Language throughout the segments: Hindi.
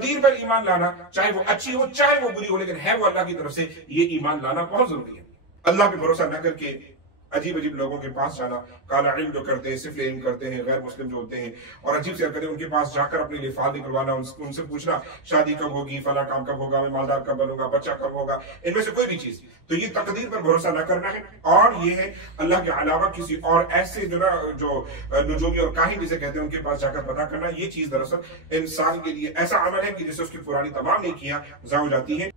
तकदीर पर ईमान लाना, चाहे वो अच्छी हो चाहे वो बुरी हो, लेकिन है वो अल्लाह की तरफ से, ये ईमान लाना बहुत जरूरी है। अल्लाह पे भरोसा न करके अजीब अजीब लोगों के पास जाना, काला इल्म जो करते हैं, सिफर इल्म करते हैं, गैर मुस्लिम जो होते हैं, और अजीब से हरकतें, उनके पास जाकर अपने लिए फाल निकलवाना, उनसे पूछना शादी कब होगी, फला काम कब होगा, मैं मालदार कब बनूंगा, बच्चा कब होगा, इनमें से कोई भी चीज, तो ये तकदीर पर भरोसा न करना है। और ये है अल्लाह के अलावा किसी और ऐसे जो नुजूमी और काहिन जिसे कहते हैं, उनके पास जाकर पता करना, ये चीज दरअसल इंसान के लिए ऐसा अमल है कि जिससे उसकी पुरानी तमाम नेकियां ज़ाया हो जाती है।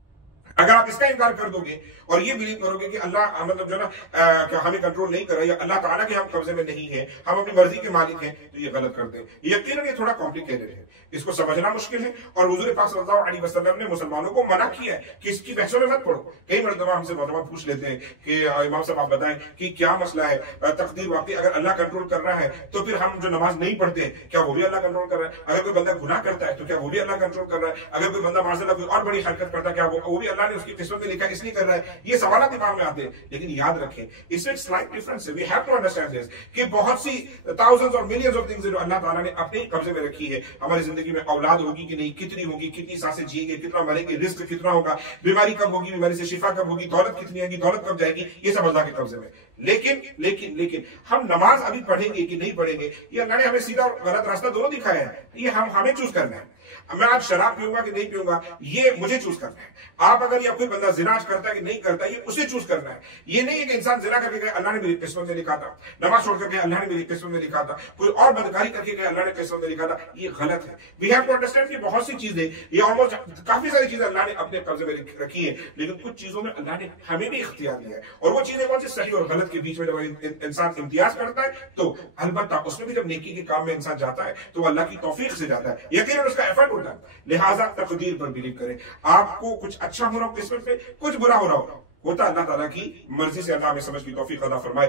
अगर आप इसका इनकार कर दोगे और ये बिलीव करोगे कि अल्लाह मतलब जो ना हमें कंट्रोल नहीं कर रहा, या अल्लाह ताला के हम कब्जे में नहीं है, हम अपनी मर्जी के मालिक हैं, तो ये गलत करते हैं। यकीनन ये थोड़ा कॉम्प्लिकेटेड है, इसको समझना मुश्किल है, और हुजूर पाक सल्लल्लाहु अलैहि वसल्लम ने मुसलमानों को मना किया है कि इसकी बहसों में मत पड़ो। कई मरतबा हमसे मौलवी पूछ लेते हैं कि इमाम साहब आप बताएं कि क्या मसला है, तकदीर वाकई अगर अल्लाह कंट्रोल कर रहा है तो फिर हम जो नमाज नहीं पढ़ते क्या वो भी अल्लाह कंट्रोल कर रहा है? अगर कोई बंदा गुनाह करता है तो क्या वो भी अल्लाह कंट्रोल कर रहा है? अगर कोई बंदा माज़अल्लाह कोई और बड़ी हरकत करता है क्या वो भी अल्लाह ने उसकी किस्मत में लिखा इसलिए कर रहा है? ये सवाल दिमाग में आते हैं, लेकिन याद रखें इसमें स्लाइट डिफरेंस है। We have to understand this कि बहुत सी थाउजेंड्स और मिलियंस ऑफ थिंग्स जो अल्लाह ताला ने अपने कब्जे में रखी है। हमारी जिंदगी में औलाद होगी कि नहीं, कितनी होगी, कितनी सांसें जिएंगे, कितना मरेंगे, रिस्क कितना होगा, बीमारी कब होगी, बीमारी से शिफा कब होगी, दौलत कितनी आएगी, दौलत कब जाएगी, ये सब अल्लाह के कब्जे में। लेकिन लेकिन लेकिन हम नमाज अभी पढ़ेंगे कि नहीं पढ़ेंगे, ये अल्लाह ने हमें सीधा और गलत रास्ता दोनों दिखाया है। ये हमें चूज करना है। मैं आज शराब पीऊंगा कि नहीं पीऊंगा, ये मुझे चूज करना है। आप अगर या कोई बंदा जिना करता है कि नहीं करता, ये उसे चूज करना है। ये नहीं है कि इंसान जिना करके गए अल्लाह ने मेरी किस्मत में लिखा था, नमाज छोड़ करके अल्लाह ने मेरी किस्मत में लिखा था, कोई और बदकारी करके गए अल्लाह ने किस्मत में लिखा था, ये गलत है। वी हैव टू अंडरस्टैंड कि बहुत सी चीजें, ये ऑलमोस्ट काफी सारी चीजें अल्लाह ने अपने कब्जे में रखी है, लेकिन कुछ चीजों में अल्लाह ने हमें भी इख्तियार दिया है। और वो चीजें कौन सी, सही और गलत के बीच में जब इंसान इम्तियाज करता है, तो अलबत्ता उसमें भी जब नेकी के काम में इंसान जाता है तो अल्लाह की तौफीक से जाता है, यकीनन उसका एफर्ट होता है। लिहाजा तकदीर पर बिलीव करें। आपको कुछ अच्छा हो रहा हो किस्मत पे, कुछ बुरा हो रहा होता अल्लाह ताला की मर्जी से। अल्लाह हमें समझ की तौफीक अता फरमाए।